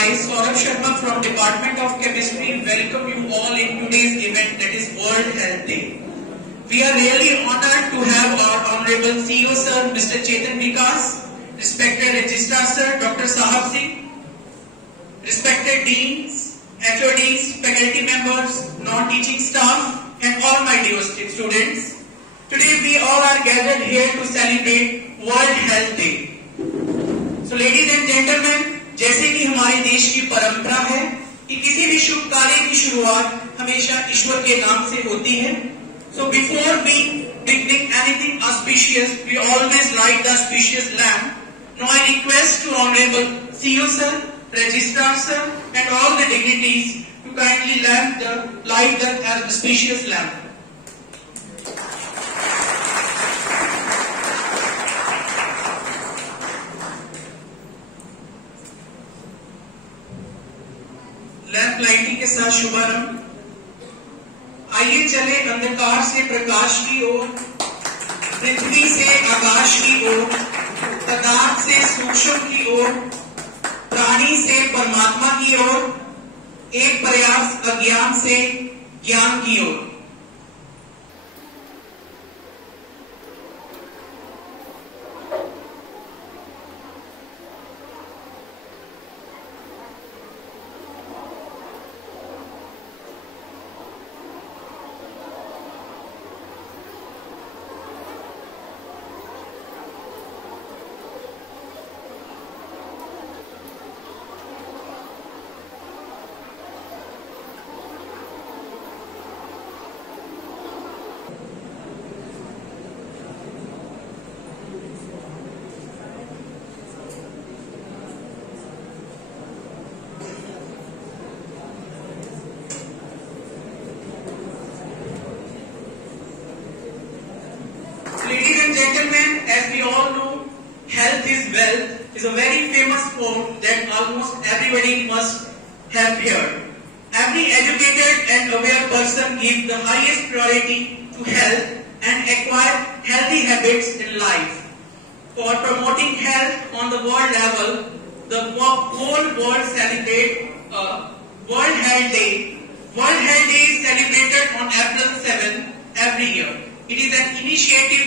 I, Saurabh Sharma from Department of Chemistry, welcome you all in today's event, that is World Health Day. We are really honored to have our Honorable CEO Sir, Mr. Chetan Vikas, respected Registrar Sir, Dr. Sahab Singh, respected Deans, HODs, faculty members, non-teaching staff, and all my dear students. Today we all are gathered here to celebrate World Health Day. So ladies and gentlemen, जैसे कि हमारे देश की परंपरा है कि किसी भी शुभ कार्य की शुरुआत हमेशा ईश्वर के नाम से होती है. So before we beginning anything auspicious, we always light the auspicious lamp. Now I request to Honorable CEO Sir, Registrar Sir, and all the dignitaries to kindly light the auspicious lamp. Lamp lighting के साथ शुभारंभ. आइए चले अंधकार से प्रकाश की ओर, पृथ्वी से आकाश की ओर, पदार्थ से सूक्ष्म की ओर, प्राणी से परमात्मा की ओर, एक प्रयास अज्ञान से ज्ञान की ओर. Ladies and gentlemen, as we all know, health is wealth is a very famous quote that almost everybody must have heard. Every educated and aware person gives the highest priority to health and acquire healthy habits in life. For promoting health on the world level, the whole world celebrates World Health Day. World Health Day is celebrated on April 7 every year. It is an initiative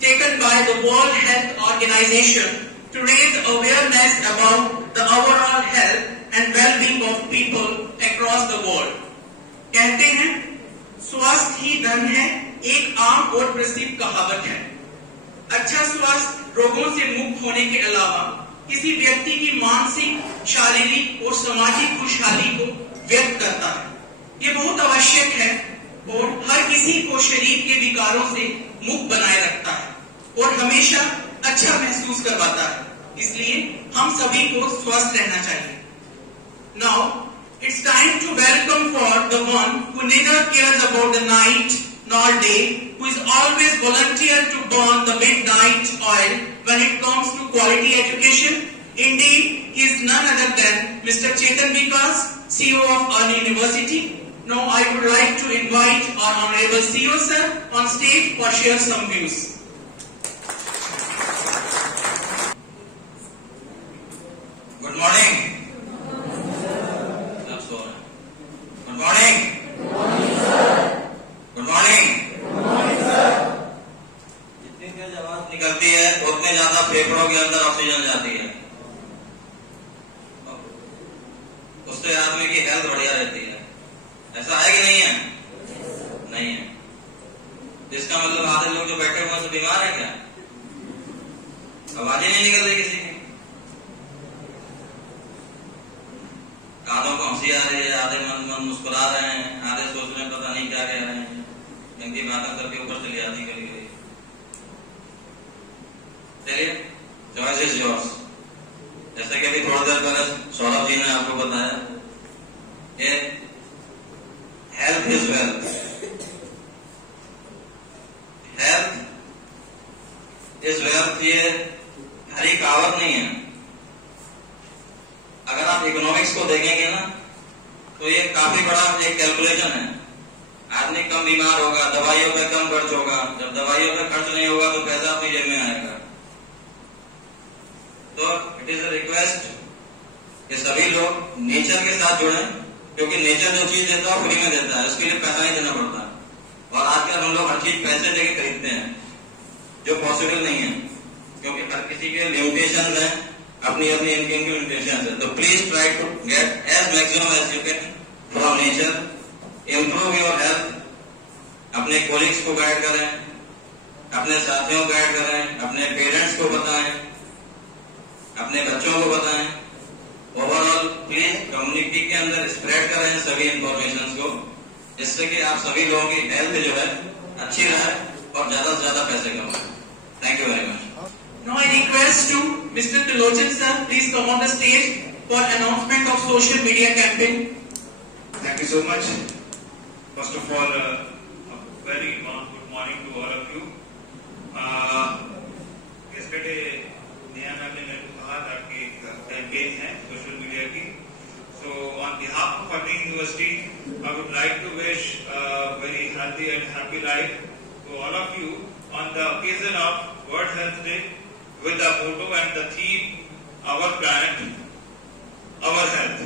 taken by the World Health Organization to raise awareness about the overall health and well-being of people across the world. कहते हैं स्वास्थ्य ही धन है, एक आम और प्रसिद्ध कहावत है. अच्छा स्वास्थ्य रोगों से मुक्त होने के अलावा किसी व्यक्ति की मानसिक, शारीरिक और सामाजिक खुशहाली को व्यक्त करता है. ये बहुत आवश्यक है और हर किसी को शरीर के विकारों से मुक्त बनाए रखता है और हमेशा अच्छा महसूस करवाता है. इसलिए हम सभी को स्वस्थ रहना चाहिए. Now it's time to welcome for the one who neither cares about the night nor day, who is always volunteer to burn the midnight oil when it comes to quality education. Indeed, he is none other than Mr. Chetan Vikas, CEO of Arni University. Now I would like to invite our Honorable CEO Sir on stage for share some views. Good morning. Good morning. Good morning. जितनी तेज आवाज निकलती है उतने ज्यादा फेफड़ों के अंदर oxygen जाती है, उससे आदमी की हेल्थ बढ़िया रहती है. ऐसा है कि नहीं है? नहीं है. जिसका मतलब आधे लोग जो बैठे हुए से बीमार है क्या? आवाज ही नहीं निकल रही किसी की. कानों को हंसी आ रही है, आधे मन मुस्कुरा रहे हैं, आधे सोच रहे हैं पता नहीं क्या कह रहे हैं. इनकी बातें सबके ऊपर चली आती कभी कभी. चलिए, चॉइस इज योर्स. जैसे कि अभी थोड़ी देर पहले सौरभ जी ने आपको बताया, ये health is wealth. Health is wealth ये हरी कहावत नहीं है. अगर आप इकोनॉमिक्स को देखेंगे ना तो ये काफी बड़ा एक कैलकुलेशन है. आदमी कम बीमार होगा, दवाइयों पे कम खर्च होगा. जब दवाइयों पे खर्च नहीं होगा तो पैसा अपनी जेब में आएगा. तो इट इज अ रिक्वेस्ट कि सभी लोग नेचर के साथ जुड़े, क्योंकि नेचर जो चीज देता है फ्री में देता है, उसके लिए पैसा नहीं देना पड़ता है। और आजकल हम लोग हर चीज पैसे देके खरीदते हैं, जो पॉसिबल नहीं है, क्योंकि हर किसी के लिमिटेशंस हैं, अपनी अपनी इनकम की लिमिटेशंस है। तो please try to get as maximum as you can from nature, improve your health, अपने कोलिग्स को गाइड करें, अपने साथियों को गाइड करें, अपने पेरेंट्स को बताएं, अपने बच्चों को बताएं। ओवरऑल प्लीज कम्युनिटी के अंदर स्प्रेड करें सभी इंफॉर्मेशन को, जिससे कि आप सभी लोगों की हेल्थ जो है अच्छी रहे और ज्यादा से ज्यादा पैसे कमाएं। Thank you very much. Now I request to Mr. Tilochan sir, please come on the stage for announcement of social media campaign. Thank you so much. First of all, a very warm good morning to all of you. Yesterday, Neha ma'am ने मेरे को कहा था कि campaign है social media की. So on behalf of Pune University, I would like to wish a very healthy and happy life to all of you on the occasion of World Health Day, with the motto and the theme our planet, our health.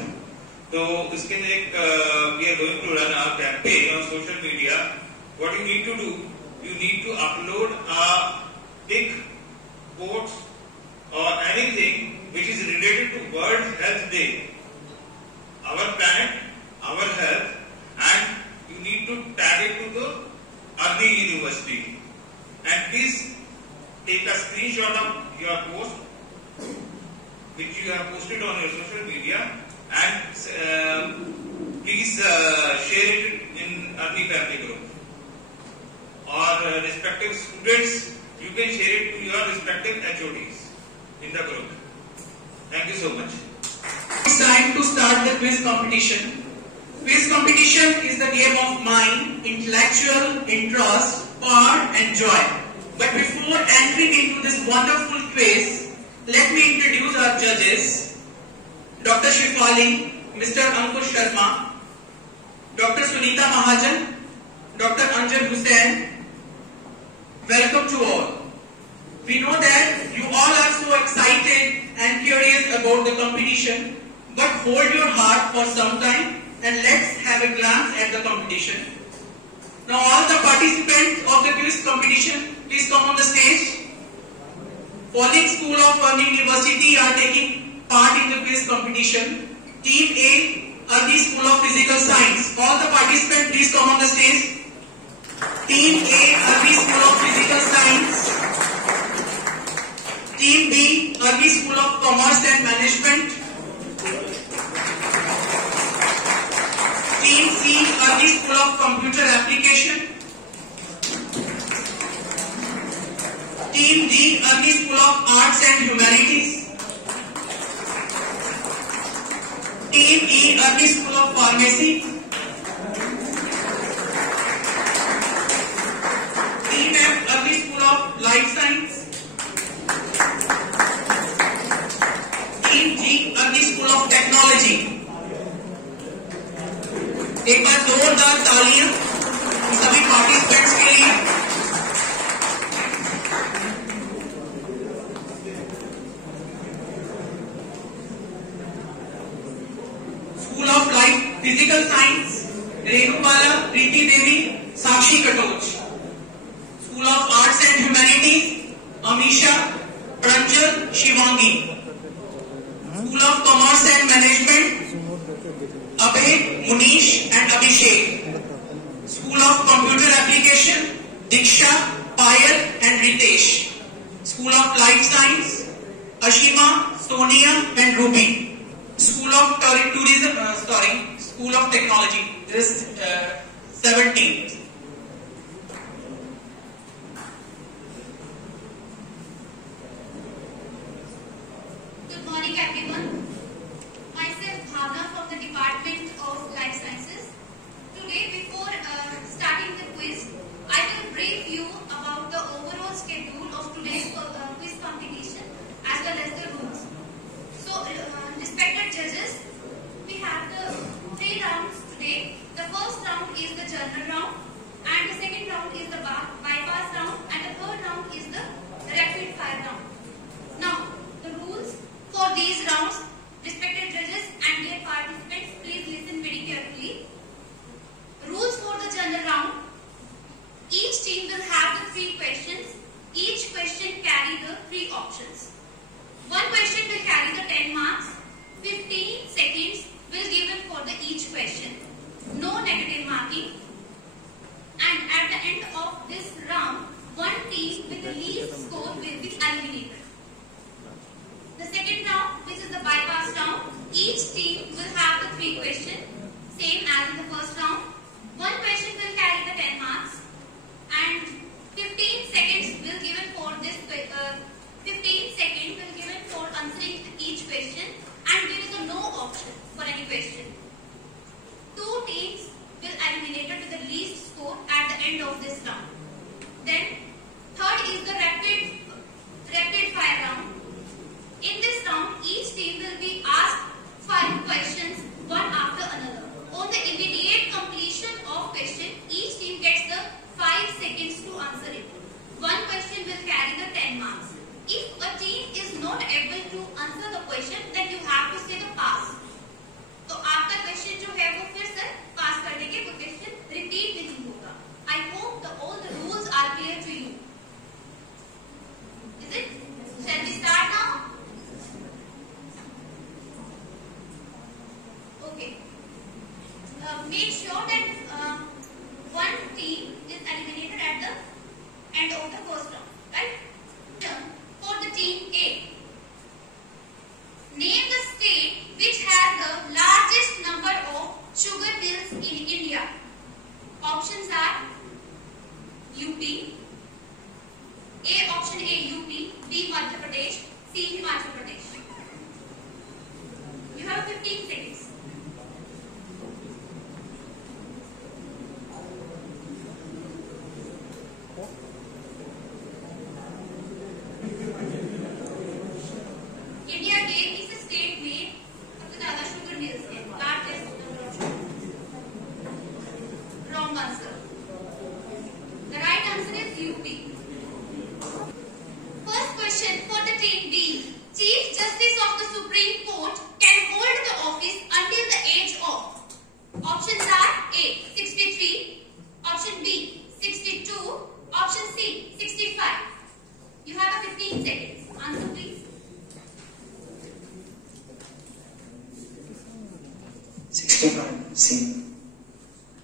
So इसके लिए we are going to run our campaign on social media. What you need to do, you need to upload a big quotes or anything which is related to World Health Day, our planet, our health, and you need to tag it to the Pune University. And please take a screenshot of your post which you have posted on your social media, and please share it in Pune family group, or respective students, you can share it to your respective HODs in the group. Thank you so much. It's time to start the quiz competition. Quiz competition is the game of mind, intellectual interest, power and joy. But before entering into this wonderful quiz, let me introduce our judges. Dr. Shifali, Mr. Ankush Sharma, Dr. Sunita Mahajan, Dr. Anjan Hussain. Welcome to all. We know that you all are so excited and curious about the competition, but hold your heart for some time and let's have a glance at the competition. Now all the participants of the quiz competition, please come on the stage. Falling School of Pune University are taking part in the quiz competition. Team A, Army School of Physical Science. All the participants, please come on the stage. Team A, Army School of Physical Science. Team B, Army School of Commerce and Management. Team C, Army School of Computer Application. Team D, Army School of Arts and Humanities. Team E, Army School of Pharmacy. Team F, Army School of Life Science. Team G, Army School of Technology. एक बार जोरदार तालियां सभी participants के लिए। School of life physical science, Renubala Preeti Devi, Sakshi Katoch. School of arts and humanities, Amisha, Pranjal, Shivangi. School of commerce and management, Abhay, Munish and Abhishek. School of Computer Application, Diksha, Payal and Ritesh. School of Life Science, Ashima, Sonia and Ruby. School of School of Technology, there is 17. Good morning everyone. Myself Bhavna from the Department of Life Sciences. Today, before starting the quiz, I will brief you about the overall schedule of today's quiz competition as well as the rules. So, respected judges, we have the 3 rounds today. The first round is the general round. team will have the 3 questions. Each question carry the 3 options. One question will carry the 10 marks. 15 seconds will given for the each question. No negative marking. And at the end of this round, one team with the least score will be eliminated. The second round, which is the bypass round, each team will have the 3 questions, same as in the first round. One question will carry the 10 marks, and 15 seconds will given for this. 15 seconds will given for answering each question, and there is a no option for any question. 2 teams will eliminated with the least score at the end of this round. Then third is the rapid fire round. In this round, each team will be asked 5 questions, one after another. On the immediate completion of question, each team gets the 5 seconds to answer it. One question will carry the 10 marks. If a team is not able to answer the question, then you have to say the pass. तो आपका question जो है वो फिर से पास करने के वो क्वेश्चन रिपीट नहीं होगा. I hope all the rules are clear to you. Is it? Shall we start now? Okay. Make sure that one team is eliminated at the end of the first round. Right? For the team A, name the state which has the largest number of sugar mills in India. Options are UP. Option A UP, B Madhya Pradesh, C Himachal Pradesh. You have 15 seconds. India के इस state में सबसे ज्यादा sugar mills है, largest number of sugar mills. Wrong answer. The right answer is UP. First question for the team B. Chief Justice of the Supreme Court can hold the office until the age of. Options are A 63, option B 62, option C 65. You have a 15 seconds. Answer please. 65. C.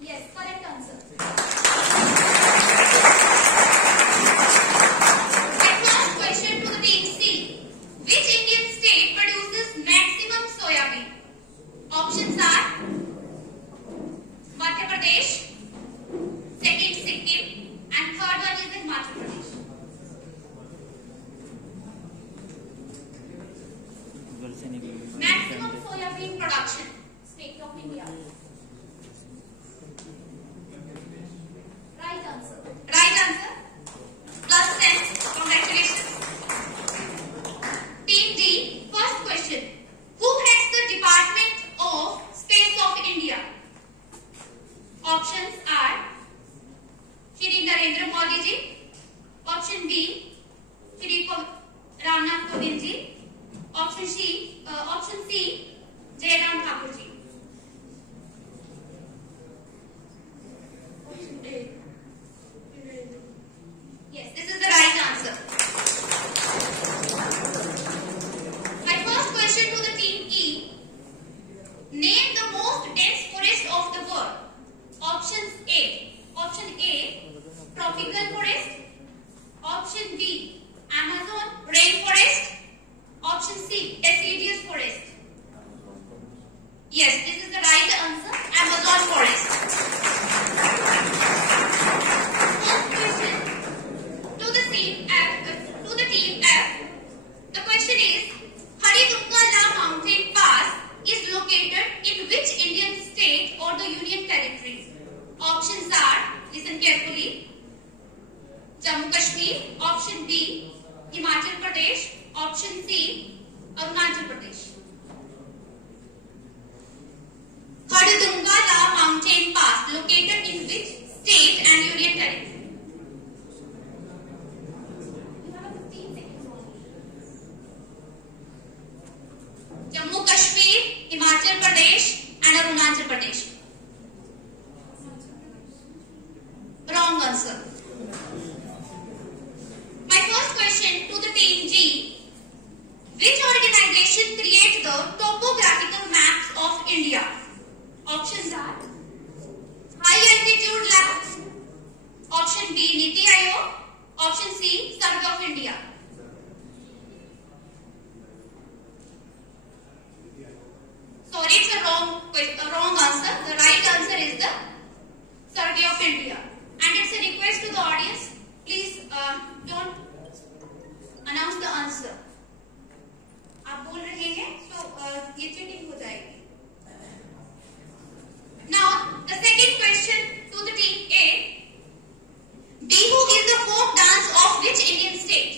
Yes, correct answer. Question to the team C. Which Indian state produces maximum soybean? Options are Madhya Pradesh, second Sikkim, and third one is the Himachal Pradesh. Maximum soybean production, state of India. Right answer. Right answer. Plus 10. Congratulations. Team D, first question. Who heads the Department of Space of India? Options are Shri Narendra Modi ji. Option B, Shri Ramnath Kovind ji. Option C, Jairam Thakur ji. Yes, this is the right answer. My first question to the team E. Name the most dense forest of the world. Options A. Option A, tropical forest. Option B, Amazon rainforest. Option C, deciduous forest. Yes, this is the right answer. Amazon forest. First question to the team F. The question is, Haridungala mountain pass is located in which Indian state or the union territory? Options are, listen carefully, Jammu Kashmir. Option B, Himachal Pradesh. Option C, Arunachal Pradesh. Haridungala mountain pass located in which state and union territory? You have 15 seconds only. Jammu Kashmir, Himachal Pradesh and Arunachal Pradesh. Wrong answer. option C, Survey of India. Sorry, it's a wrong answer. The right answer is the Survey of India. And it's a request to the audience, please don't announce the answer. आप बोल रहे हैं तो ये cheating हो जाएगी. Now the second question to the team A. Bihu is the folk dance of which Indian state?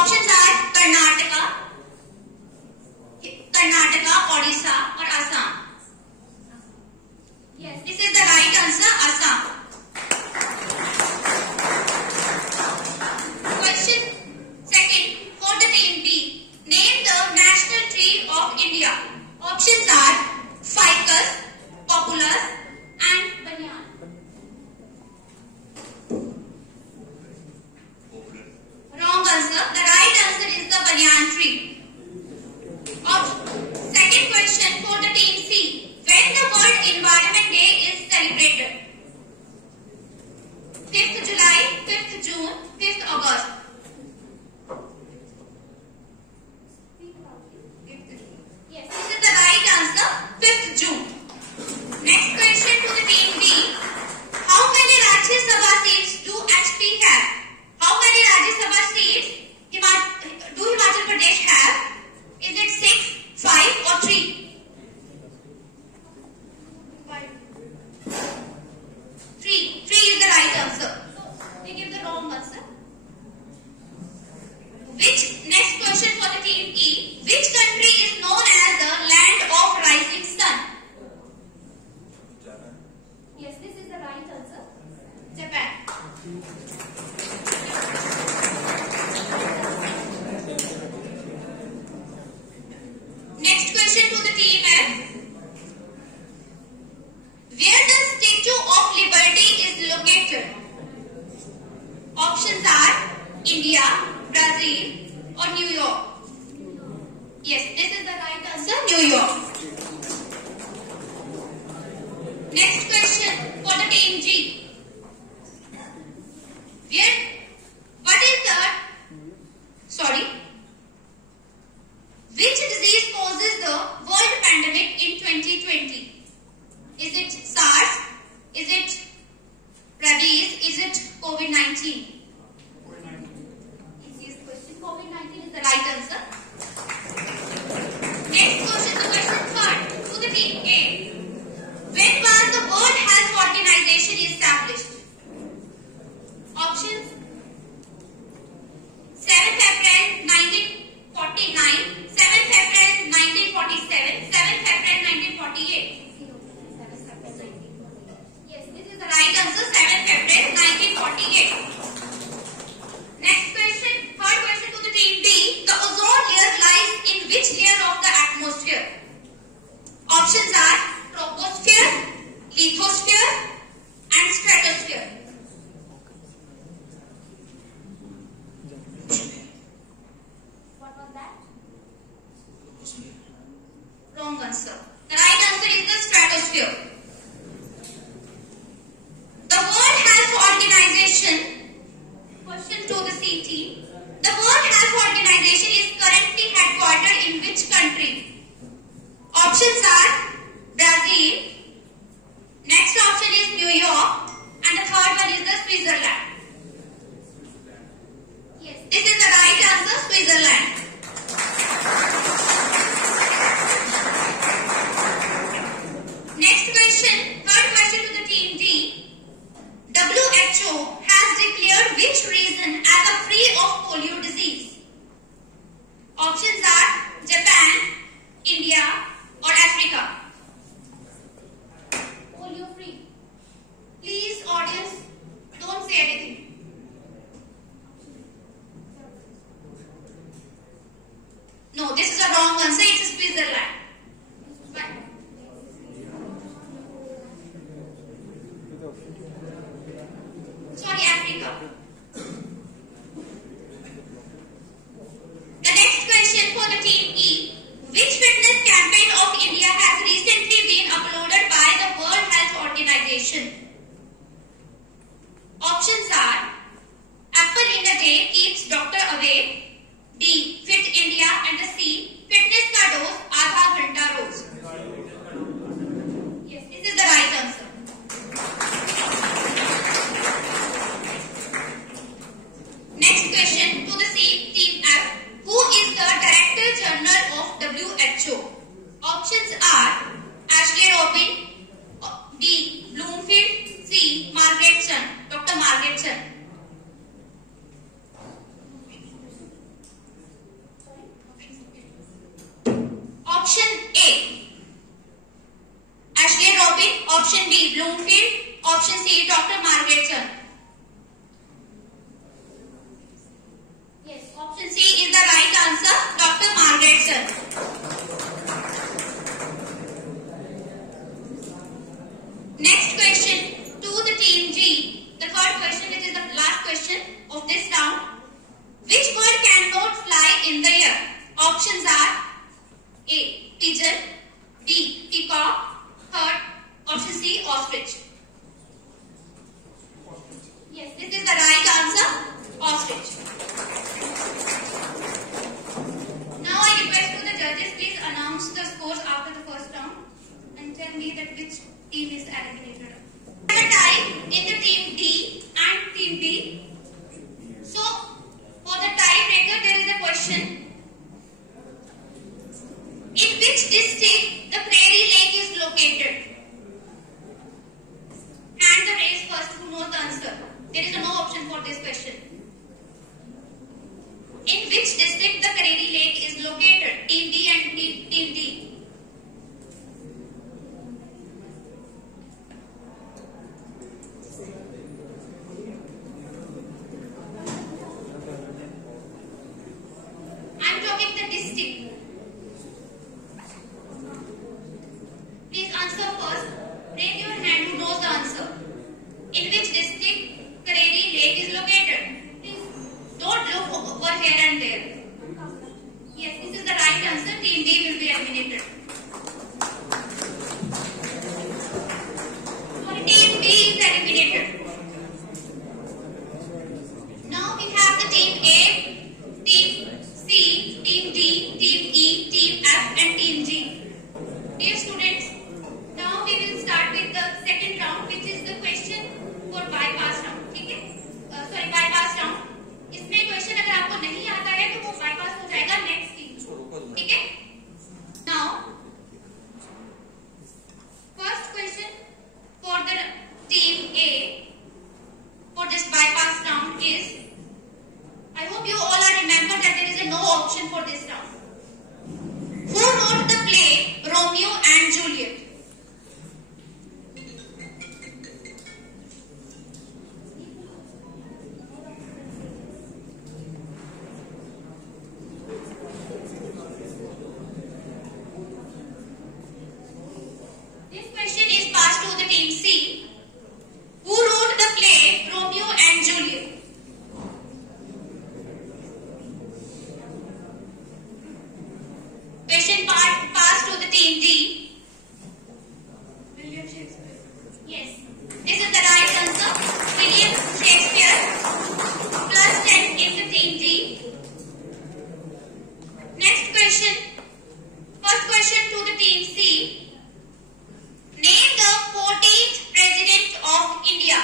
Options are Karnataka, Odisha or Assam. Yes, this is the right answer, Assam. Question second for the team B. Name the national tree of India. Options are ficus, populus and banyan. Wrong answer. The right answer is the banyan tree. Second question for the team C. When the World Environment Day is celebrated? 5th July, 5th June, 5th August. Yes, this is the right answer, 5th June. Next question to the team B. How many Rajya Sabha seats do HP have? How many Rajya Sabha seats do Himachal Pradesh have? Is it 6, 5 or 3? 3. 3 is the right answer. They give the wrong answer. Next question for the team E. Which country is known as the land of rising sun? Yes, this is the right answer. Japan. Next question to the team F. Where the Statue of Liberty is located? Options are India, Brazil or New York. Yes, this is the right answer, New York. Next question for the team G. Which disease causes the world pandemic in 2020? Is it SARS? Is it rabies? Is it COVID-19? Easiest question. COVID-19 is the right answer. Next question, the question third to the team A. When was the World Health Organization established? Options: 7th April 1949, 7th April 1947, 7th April 1948. Yes, this is the right answer, 7th April 1948. Next question, third question to the team B. The ozone layer lies in which layer of the atmosphere? Options are troposphere, lithosphere and stratosphere. What was that? Wrong answer. The right answer is the stratosphere. The World Health Organization, question to the C team. The World Health Organization is currently headquartered in which country? Options are Brazil, next option is New York, and the third one is the Switzerland. Yes, this is the right answer, Switzerland. Next question, third question to the team D. WHO has declared which region as a free of polio disease? Options are Japan, India or Africa. Polio free. Please audience, don't say anything. No, this is a wrong answer. It's Switzerland. Sorry, Africa. The next question for the team E. Which fitness campaign of India has recently been uploaded by the World Health Organization? Bloomfield. Option C, Dr. Margaretson. Yes, option C is the right answer, Dr. Margaretson. Next question to the team G. The third question, which is the last question of this round. Which bird cannot fly in the air? Options are A, pigeon, B, peacock, third, option C, ostrich. Yes, this is the right answer, ostrich. Now I request to the judges, please announce the scores after the first round and tell me that which team is eliminated. We have a tie in the team D and team B. So, for the tiebreaker, there is a question. In which district the Prairie Lake is located? Hand the raise first who knows the answer. There is no option for this question. In which district the Prairie Lake is located? Team D and team D. I am talking the district. Please answer first. Raise your hand who knows the answer. In which district Prairie Lake is located? Please don't look over here and there. Yes, this is the right answer. Team D will be eliminated. So team B is eliminated. Now we have the team A, team C, team D, team E, team F and team G. Dear students, now we will start with the second round, which is the question for bypass round. ठीक है? Sorry, bypass round. इसमें question अगर आपको नहीं आता है तो वो bypass हो जाएगा नेक्स्ट टीम. ठीक है? Now, first question for the team A for this bypass round is. I hope you all are remember that there is a no option for this round. Who wrote the play Romeo and Juliet? This question is passed to the team C. Who wrote the play Romeo and Juliet? Question passed to the team D. William Shakespeare. Yes, this is the right answer. William Shakespeare. Plus 10 in the team D. Next question. First question to the team C. Name the 14th President of India.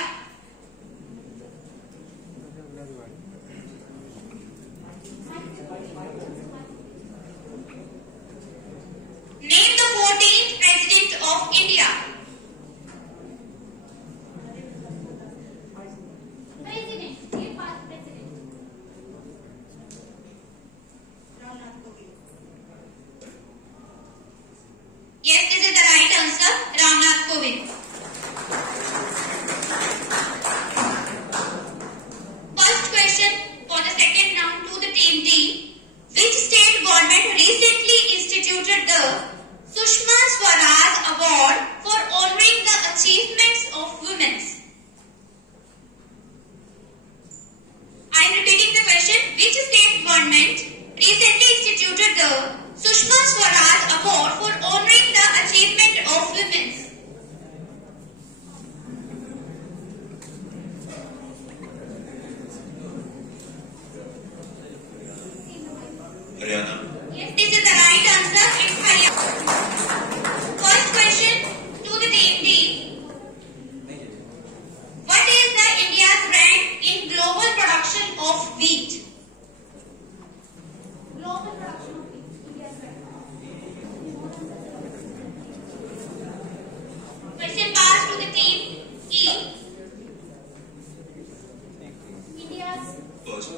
Name the 14th President of India. President. Name past President. Ramnath Kovind. Yes, this is the right answer. Ramnath Kovind. First question for the second round to the team D. Which state government recently instituted the Sushma Swaraj Award for honoring the achievements of women? I am repeating the question. Which state government recently instituted the Sushma Swaraj Award for honoring the achievement of women? Haryana. Yes, this is the right answer. It's Haryana. First question to the team D. What is the India's rank in global production of wheat? Global production of wheat. India's rank. Question passed to the team E. India's. First.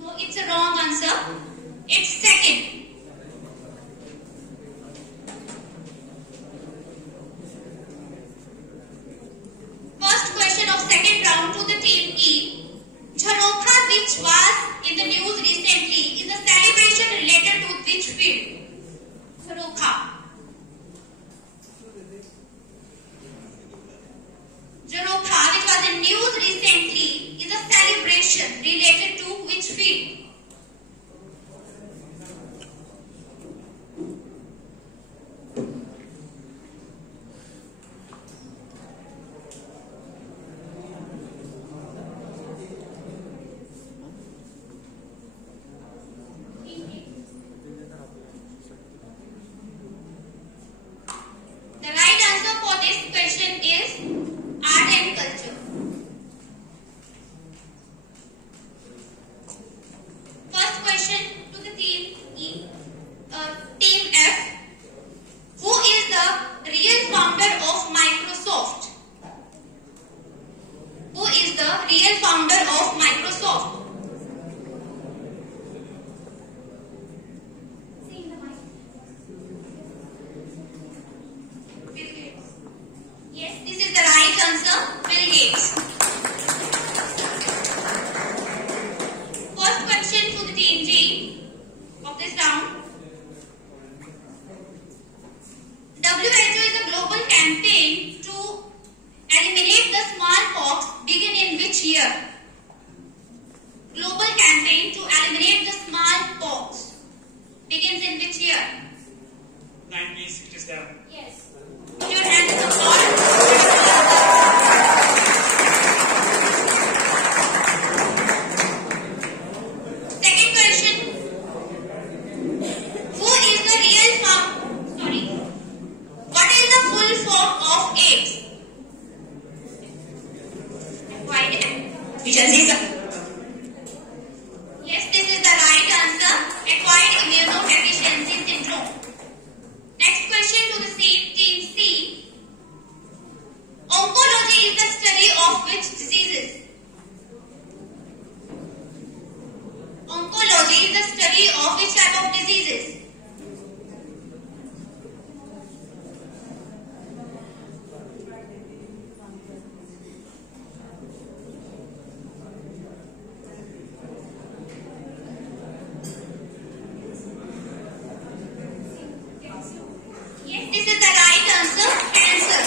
No, it's a wrong answer. It's decades. Acquired Efficiencies. Yes, this is the right answer. Acquired immunodeficiency syndrome. Next question to the team C. Oncology is the study of which diseases? Oncology is the study of which type of diseases? Yes, this is the right answer. Cancer.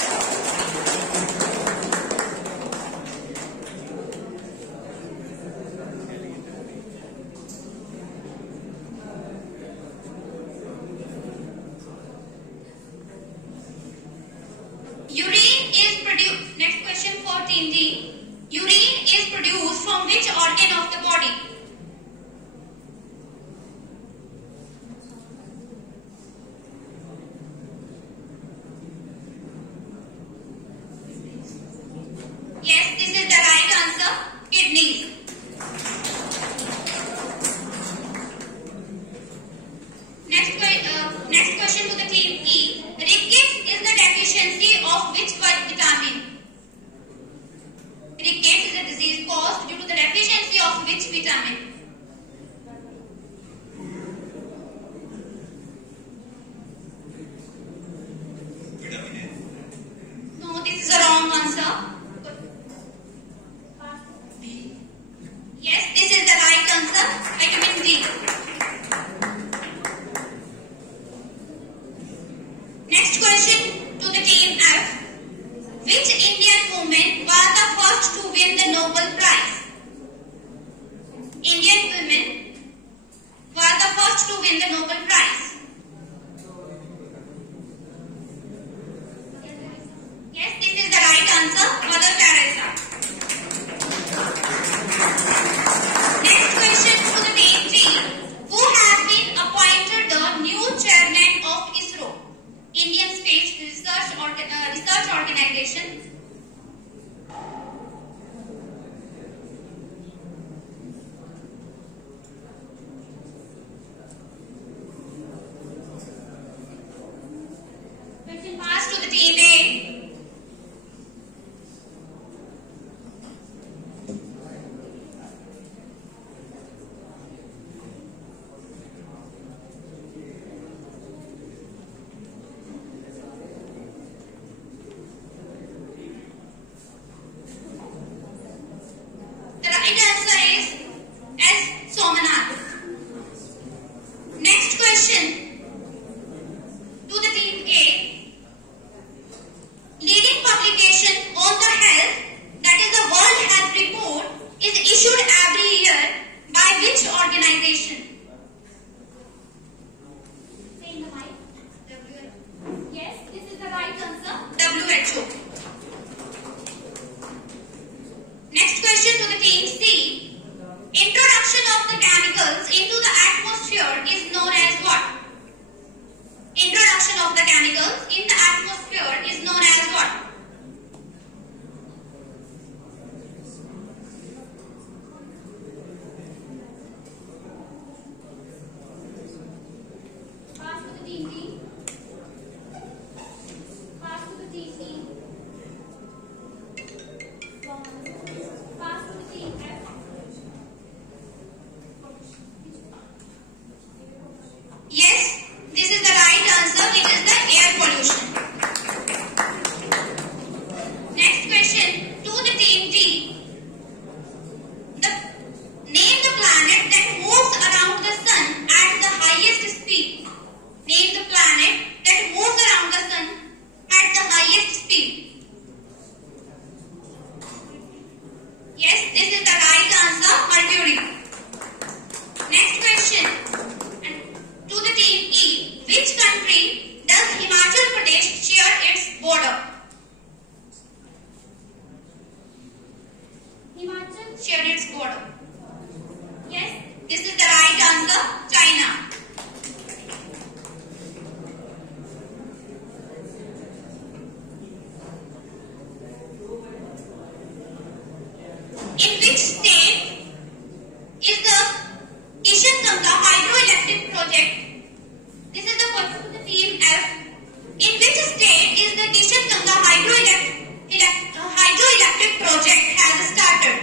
Urine is produced. Next question for team D. Urine is produced from which organ of the body? Yes, this is the right answer. Kidneys. Next question to the team E. Rickets is the deficiency of which vitamin? Rickets is a disease caused due to the deficiency of which vitamin? No, this is a wrong answer. Yes, this is the right answer. Vitamin D. Next question to the team F. Which Indian woman was the first to win the Nobel Prize? Indian women was the first to win the Nobel Prize. Yes, this is the right answer. Mother Teresa. Next question to the team G. Who has been appointed the new chairman of ISRO? Indian Space Research Organization. Question pass to the team A. The right answer is S. Somanath. Next question to the team A. Leading publication on the health, that is the World Health Report, is issued every year by which organization? Say in the mic. WHO. Yes, this is the right answer. WHO. Next question to the team C. Introduction of the chemicals into the atmosphere is known as what? Introduction of the chemicals in the atmosphere is known as what? Pass to the team D. Pass to the team C. Pass to the team F. Yes, this is the right answer. It is the air pollution. Next question to the team D. Name the planet that moves around the sun at the highest speed. Name the planet that moves around the sun at the highest speed. Yes, this is the right answer. Mercury. Next question to the team E. Which country does Himachal Pradesh share its border? Himachal share its border. Yes, this is the right answer. China. In which state is the Kishanganga hydroelectric project? This is the question for the team F. In which state is the Kishanganga hydroelectric project has started?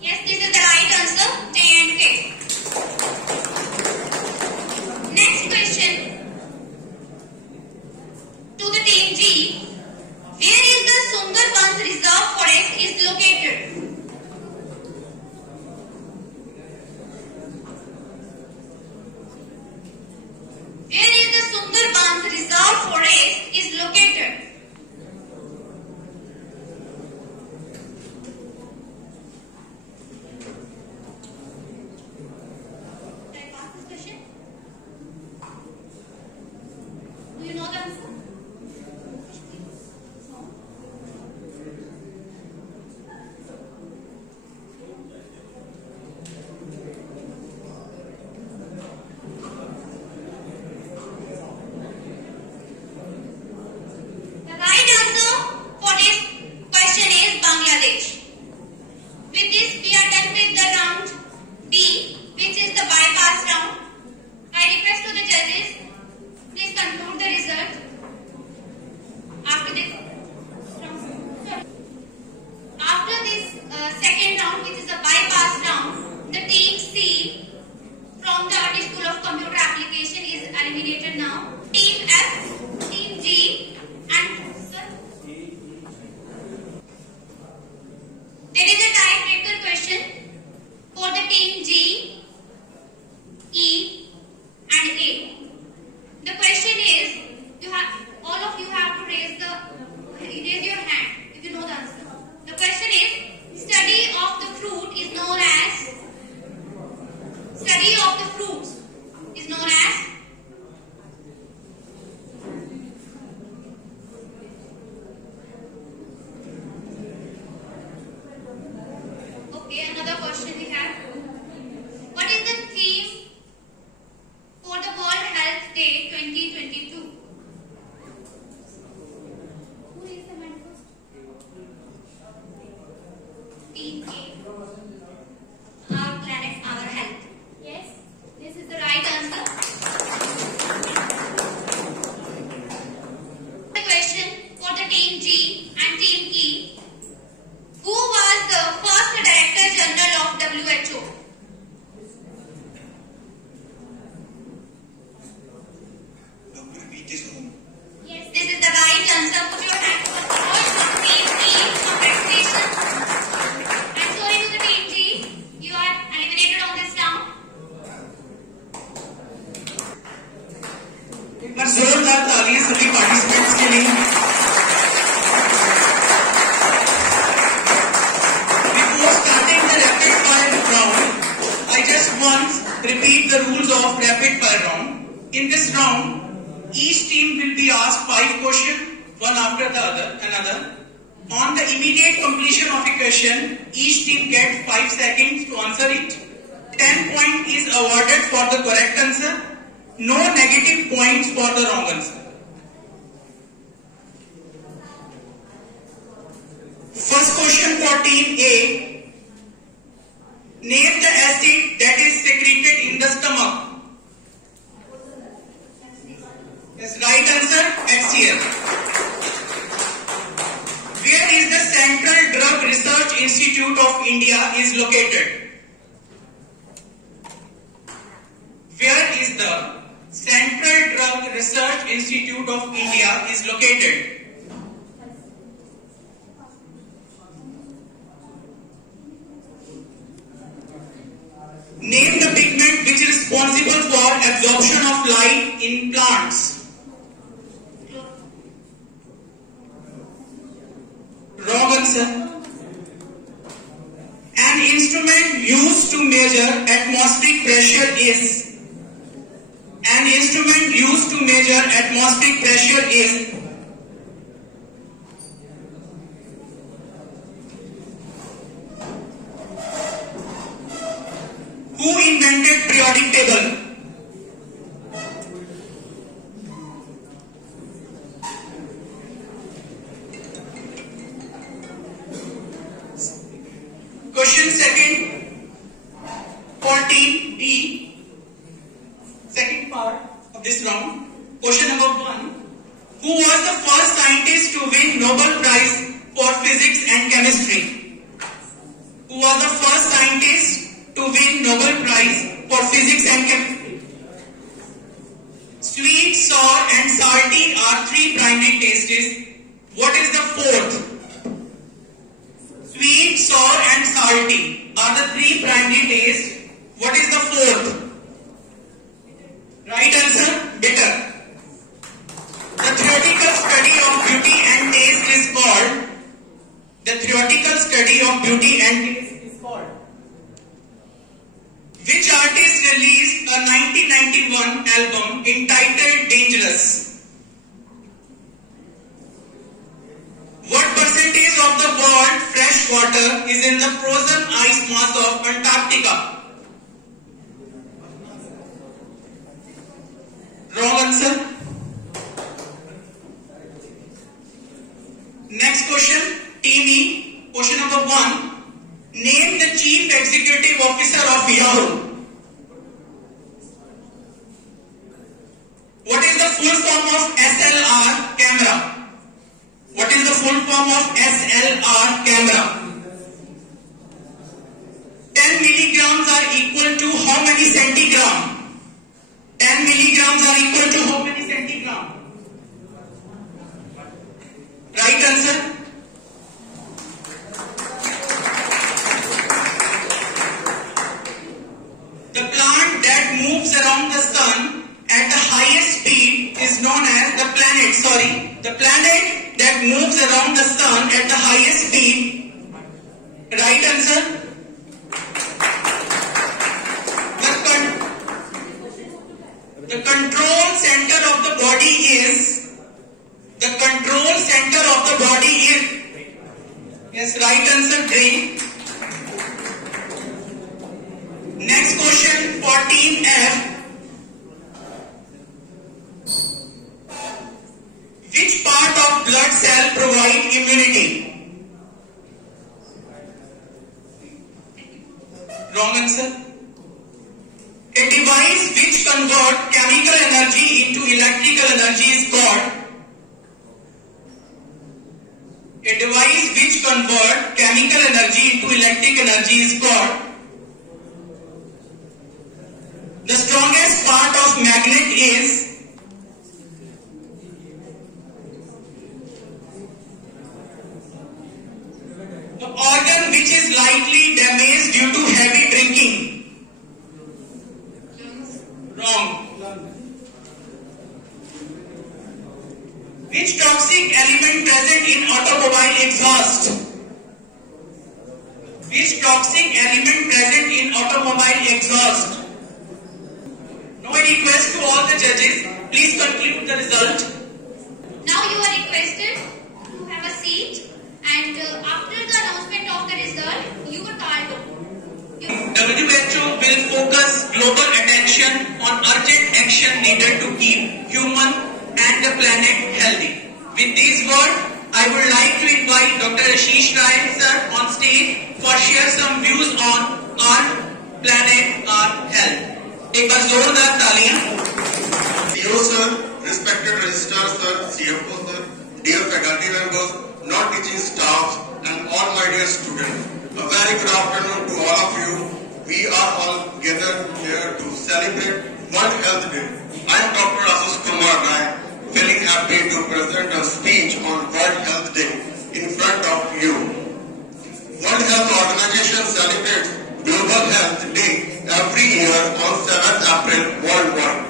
Yes, this is the right answer, J and K. Next question to the team G. Where is the Sundarbans Reserve Forest is located? Where is the Sundarbans Reserve Forest is located? Can I pass this question? Do you know the answer? The right answer for this question is Bangladesh. With this, we are done with the round B, which is the bypass round. I request to the judges, please conclude the result. After this second round, which is the bypass round, the team C from the Adi School of Computer Application is eliminated now. Team F, Team G, and there is a tiebreaker question for the team G, E, and A. The question is, all of you have to raise your hand if you know the answer. The question is, study of the fruit is known as. Study of the fruits is known as. Okay, another question we have. What is the theme for the World Health Day 2022? Who is the man first? Team A. Our planet, our health. Yes, this is the right answer. The question for the team G and team E. Who was the first Director General of WHO? Dr. V.K. Soham. Yes, this is the right answer. Put your hand forward for team E. Congratulations. I'm sorry to the team G. You are eliminated on this round. एक बार जोरदार तालियां सभी participants के लिए. Before starting the rapid fire round, I just once repeat the rules of rapid fire round. In this round, each team will be asked 5 questions, one after the another. On the immediate completion of a question, each team gets 5 seconds to answer it. 10 points is awarded for the correct answer. No negative points for the wrong answer. First question for team A. Name the acid that is secreted in the stomach. Yes, right answer, HCl. Where is the Central Drug Research Institute of India is located? Where is the Central Drug Research Institute of India is located? Name the pigment which is responsible for absorption of light in plants. Wrong answer. An instrument used to measure atmospheric pressure is. An instrument used to measure atmospheric pressure is. documented periodic table? Question second, 14B, second part of this round. Question number 1. Who was the first scientist to win Nobel Prize for Physics and Chemistry? Who was the first scientist to win Nobel Prize for Physics and Chemistry? Sweet, sour and salty are three primary tastes. What is the fourth? Sweet, sour and salty are the three primary tastes. What is the fourth? Right answer, bitter. The theoretical study of beauty and taste is called. The theoretical study of beauty and taste is called. Which artist released a 1991 album entitled Dangerous? What percentage of the world's fresh water is in the frozen ice mass of Antarctica? Wrong answer. Next question, Team E. Question number 1. Name the Chief Executive Officer of Yahoo. What is the full form of SLR camera? What is the full form of SLR camera? 10 milligrams are equal to how many centigram? 10 milligrams are equal to how many centigram? Right answer. The plant that moves around the sun at the highest speed is known as the planet. The planet that moves around the sun at the highest speed. Right answer. The control center of the body is. The control center of the body is. Yes, right answer, brain. Next question, 14F. Which part of blood cell provide immunity? Wrong answer. A device which converts chemical energy into electrical energy is called. A device which converts chemical energy into electric energy is called. The strongest part of magnet is. The organ which is likely damaged due to heavy drinking. Wrong. Which toxic element present in automobile exhaust? Which toxic element present in automobile exhaust? Now I request to all the judges, please conclude the result. Now you are requested to have a seat, and after the announcement of the result, you are called. WHO will focus global attention on urgent action needed to keep human and the planet healthy. With these words, I would like to invite Dr. Ashish Rai sir on stage for share some views on our planet, our health. एक बार जोरदार तालियां. CEO sir, respected registrar sir, CFO sir, dear faculty members, non-teaching staff, and all my dear students. A very good afternoon to all of you. We are all gathered here to celebrate World Health Day. I am Dr. Ashish Kumar Rai, very happy to present a speech on World Health Day in front of you. World Health Organization celebrates Global Health Day every year on 7th April worldwide.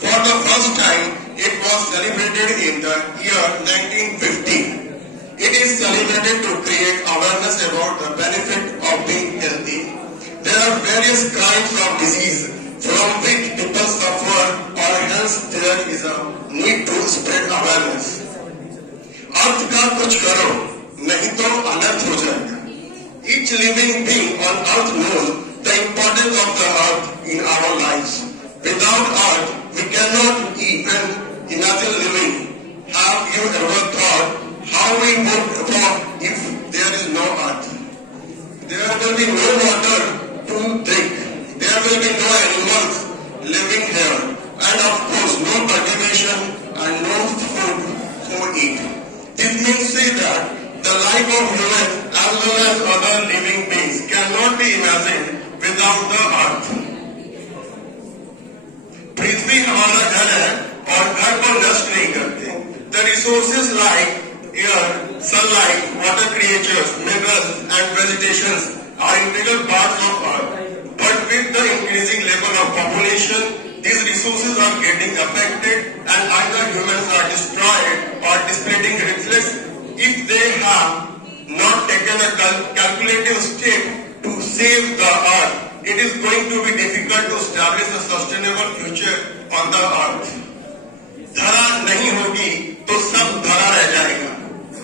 For the first time, it was celebrated in the year 1950. It is celebrated to create awareness about the benefit of being healthy. There are various kinds of disease from which people suffer, or hence there is a need to spread awareness. अर्थ का कुछ करो, नहीं तो अनर्थ हो जाएगा. Each living being on earth knows the importance of the earth in our lives. Without earth, we cannot even imagine living. Have you ever thought how we would walk if there is no earth? There will be no water to drink. There will be no animals living here. And of course, no cultivation and no food for eat. This means that the life of humans as well as other living beings cannot be imagined without the earth. पृथ्वी हमारा घर है और घर को नष्ट नहीं करते. The resources like air, sunlight, water creatures, minerals and vegetations are integral parts of earth. But with the increasing level of population, these resources are getting affected and either humans are destroyed or displaying reckless if they have not taken a calculative step to save the earth. It is going to be difficult to establish a sustainable future on the earth. धरा नहीं होगी तो सब धरा रह जाएगा.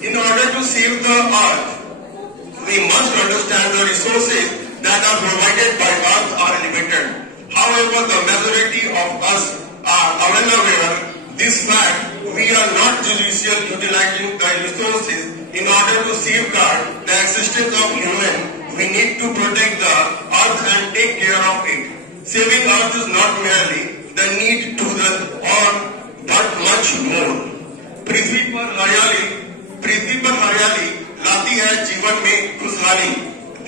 In order to save the earth, we must understand the resources that are provided by earth are limited. However, the majority of us are well aware this fact. We are not judiciously utilizing the resources. In order to safeguard the existence of human, we need to protect the earth and take care of it. Saving earth is not merely the need to the earth, but much more. पृथ्वी पर हरियाली लाती है जीवन में खुशहाली.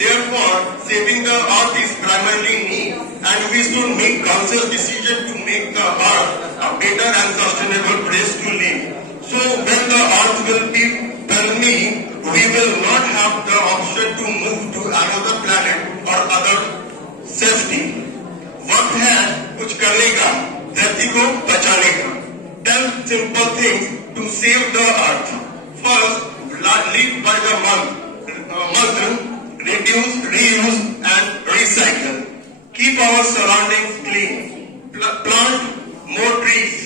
Therefore, saving the earth is primarily need, and we should make conscious decision to make the earth a better and sustainable place to live. So, when the earth will be permanent, we will not have the option to move to another planet or other safety. वक्त है कुछ करने का, धरती को बचाने का. 10 simple things to save the earth. First, live by the mantra, reduce, reuse and recycle. Keep our surroundings clean. Plant more trees.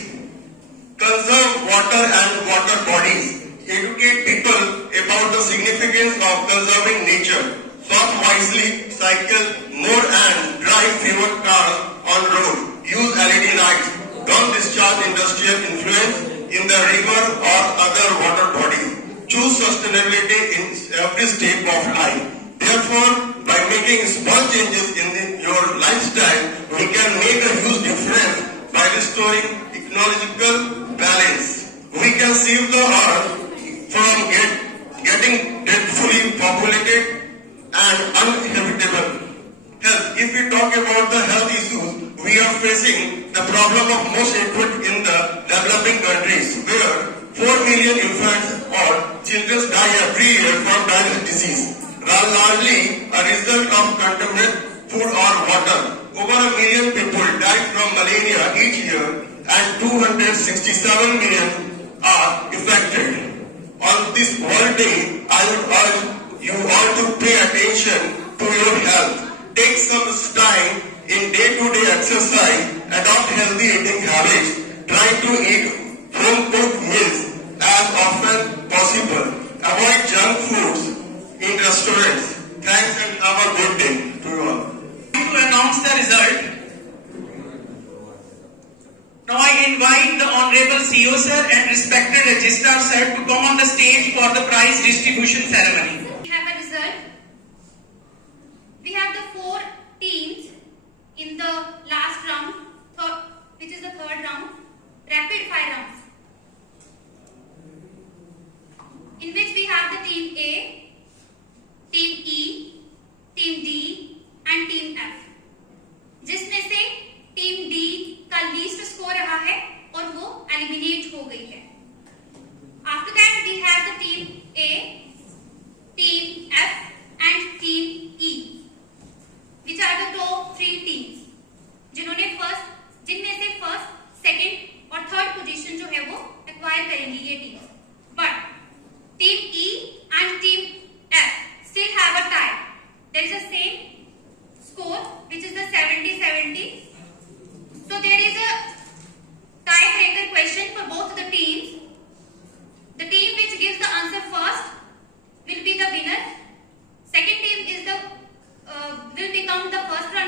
Conserve water and water bodies. Educate people about the significance of conserving nature. Shop wisely, cycle more and drive fewer cars on road. Use LED lights. Don't discharge industrial influence in the river or other water bodies. Choose sustainability in every step of life. Therefore, by making small changes in your lifestyle, we can make a huge difference by restoring ecological balance. We can save the earth from getting dreadfully populated and uninhabitable. Health. If we talk about the health issues, we are facing the problem of most acute in the developing countries, where 4 million infants or children die every year from diabetes disease, largely a result of contaminated food or water. Over 1 million people die from malaria each year, and 267 million are affected. On this World Day, I would urge you all to pay attention to your health. Take some time in day-to-day exercise, adopt healthy eating habits, try to eat home-cooked meals as often possible, avoid junk foods in restaurants. Thanks and have a good day to you all. To announce the result, now I invite the Honorable CEO Sir and respected Registrar Sir to come on the stage for the prize distribution ceremony. We have a result. We have the 4 teams in the last round, which is the third round, rapid fire rounds, in which we have the team A, team E, team D and team F. जिसमें से team D का least score रहा है और वो eliminate हो गई है. After that we have the team A, team F and team E, which are the top 3 teams जिनमें से फर्स्ट, सेकंड और थर्ड पोजीशन जो है वो एक्वायर करेंगी ये team. But team E and team F still have a tie. There is a same score which is the 70-70. So there is a tiebreaker question for both the teams. The team which gives the answer first will be the winner. Second team is will become the first runner.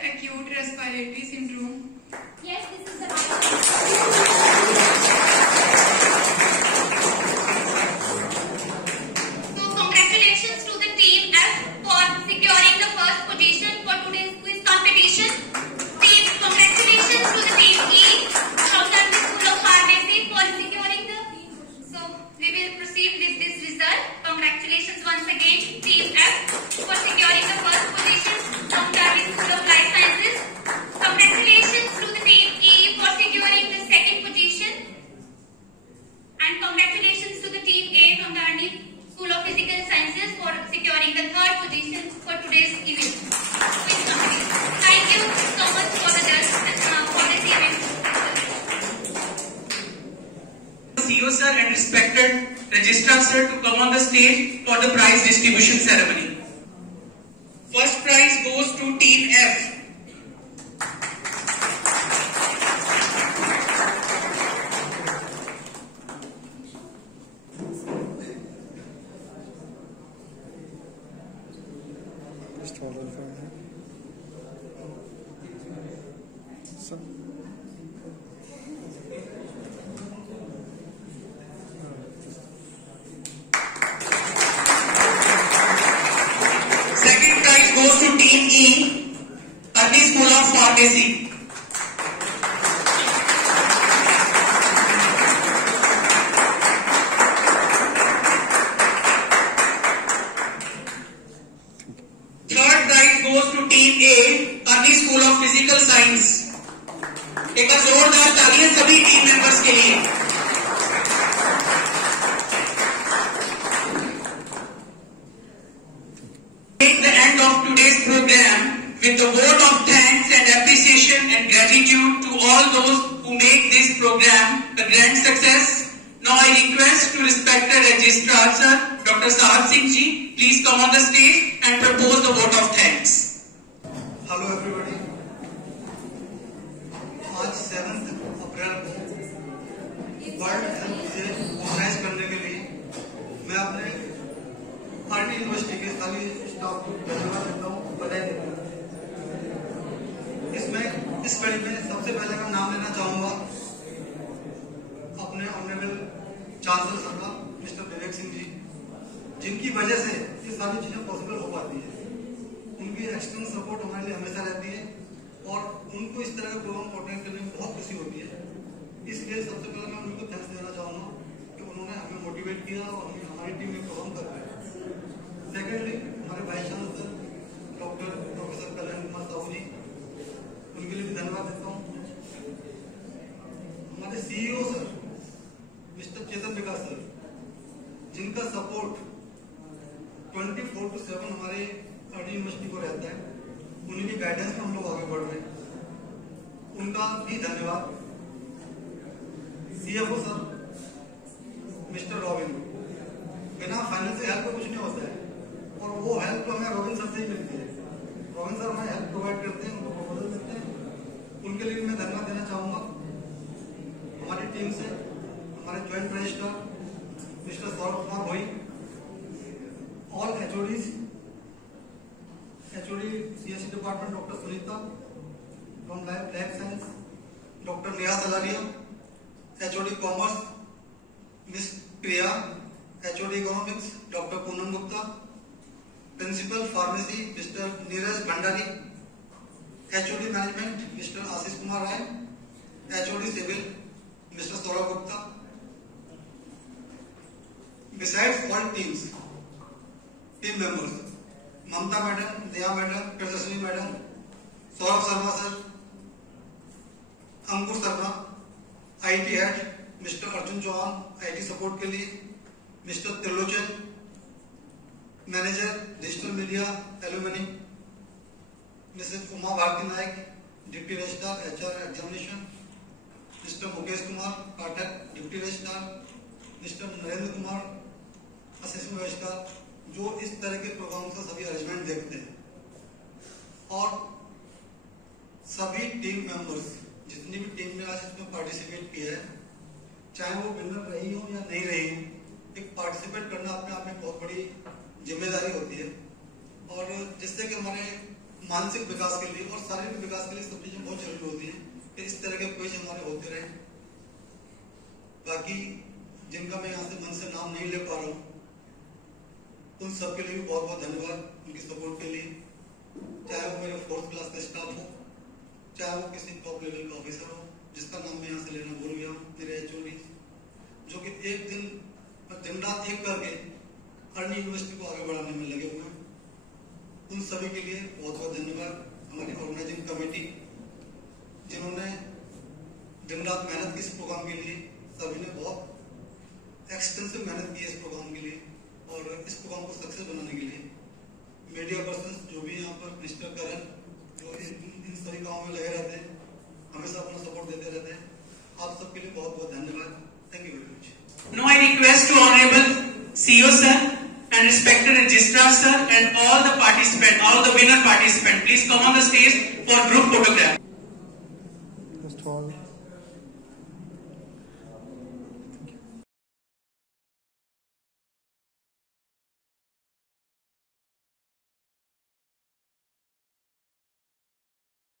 acute respiratory syndrome. Yes, this is the right. So congratulations to the team F for securing the first position for today's quiz competition. Congratulations to the team E from the School of Pharmacy for securing the. So we will proceed with this result. Congratulations once again, team F, for securing the first position from the School of Life Sciences. Congratulations to the team E for securing the second position. And congratulations to the team A from the Arni School of Physical Sciences for securing the third position for today's event. Thank you so much for the judge for this event. CEO sir and respected registrar sir to come on the stage for the prize distribution ceremony. First prize goes to team F. Second prize goes to team E, Arni School of Pharmacy. Third prize goes to team A, Arni School of Physical Science. एक बार जोरदार तालियां सभी team members के लिए. At the end of today's program with the vote of thanks and appreciation and gratitude to all those who make this program a grand success. Now I request to respected registrar sir, Dr. Sahab Singh ji, please come on the stage and propose the vote of thanks. Hello everybody. आज 7 अप्रैल को world health day organise करने के लिए मैं अपने Arnie university के सारी staff को धन्यवाद देता हूँ, बधाई देता हूँ। इसमें इस कड़ी में सबसे पहले मैं नाम लेना चाहूँगा अपने ऑनरेबल चांसलर सर का, मिस्टर विवेक सिंह जी, जिनकी वजह से ये सारी चीजें पॉसिबल हो पाती है। उनकी एक्सटर्नल सपोर्ट हमारे लिए हमेशा रहती है और उनको इस तरह का प्रोग्राम कोऑर्डिनेट करने में बहुत खुशी होती है। इसलिए सबसे पहले मैं उनको थैंक्स देना चाहूँगा कि उन्होंने हमें मोटिवेट किया और हमारी टीम में प्रोग्राम कर रहे हैं। सेकेंडली हमारे वाइस चांसलर डॉक्टर प्रोफेसर कल्याण कुमार साहू जी, उनके लिए भी धन्यवाद देता हूँ। हमारे CEO सर मिस्टर चेतन विकास सर, जिनका सपोर्ट 24/7 हमारे आर्नी यूनिवर्सिटी को रहता है, उन्हीं की गाइडेंस में हम लोग आगे बढ़ रहे हैं, उनका भी धन्यवाद। CFO सर मिस्टर रॉबिन, बिना फाइनेंशियल हेल्प कुछ नहीं होता है और वो हेल्प तो हमें रॉबिन सर से ही मिलती है। रॉबिन सर हमें हेल्प प्रोवाइड करते हैं, उनको प्रपोजल देते हैं, उनके लिए मैं धन्यवाद देना चाहूंगा। हमारी टीम से हमारे joint registrar mister Saurabh Kumar Bhoi, all HOD CSE department doctor Sunita from life science, doctor Neha Salaria, HOD commerce miss Priya, HOD economics doctor Poonam Gupta, principal pharmacy mister Neeraj Bhandari, HOD management mister Ashish Kumar Rai, HOD civil mister Saurabh Gupta. Besides all teams, team members, Mamta madam, Daya madam, Pradarshani madam, Saurabh Sharma sir, Ankur Sharma, IT head mister Arjun Chauhan IT support के लिए, mister Trilochan manager digital media alumni, mrs Uma Bharati Nayak deputy registrar HR examination, mister Mukesh Kumar Pathak deputy registrar, mister Narendra Kumar assistant registrar, जो इस तरह के programme का सभी arrangement देखते हैं। और सभी टीम मेंबर्स, जितनी भी टीम ने आज इसमें पार्टिसिपेट किया है, चाहे वो विनर रही हो या नहीं रही हो, एक पार्टिसिपेट करना अपने आप में बहुत बड़ी जिम्मेदारी होती है और जिससे कि हमारे मानसिक विकास के लिए और शारीरिक विकास के लिए सब चीजें बहुत जरूरी होती हैं कि इस तरह के क्विज हमारे होते रहे। बाकी जिनका मैं यहाँ से मन से नाम नहीं ले पा रहा हूँ, उन सब के लिए भी बहुत बहुत धन्यवाद उनकी सपोर्ट के लिए, चाहे वो मेरे 4th क्लास का स्टाफ हो, चाहे वो किसी टॉप लेवल का ऑफिसर हो जिसका नाम मैं यहाँ से लेना भूल गया, मेरे HOD जो कि एक दिन रात एक करके अर्नी यूनिवर्सिटी को आगे बढ़ाने में लगे हुए हैं, उन सभी के लिए बहुत बहुत धन्यवाद। हमारी ऑर्गेनाइजिंग कमेटी जिन्होंने दिन रात मेहनत की इस प्रोग्राम के लिए, सभी ने बहुत एक्सटेंसिव मेहनत की है इस प्रोग्राम के लिए और इस प्रोग्राम को सक्सेस बनाने के लिए। मीडिया पर्सन जो भी यहाँ पर मिस्टर करण जो इन सभी कामों में लगे रहते हैं, हमेशा अपना सपोर्ट देते रहते हैं, आप सबके लिए बहुत बहुत धन्यवाद। Thank you very much. Now I request to Honorable CEO sir and respected registrar sir and all the participants, all the winner participants, please come on the stage for group photograph. First of all,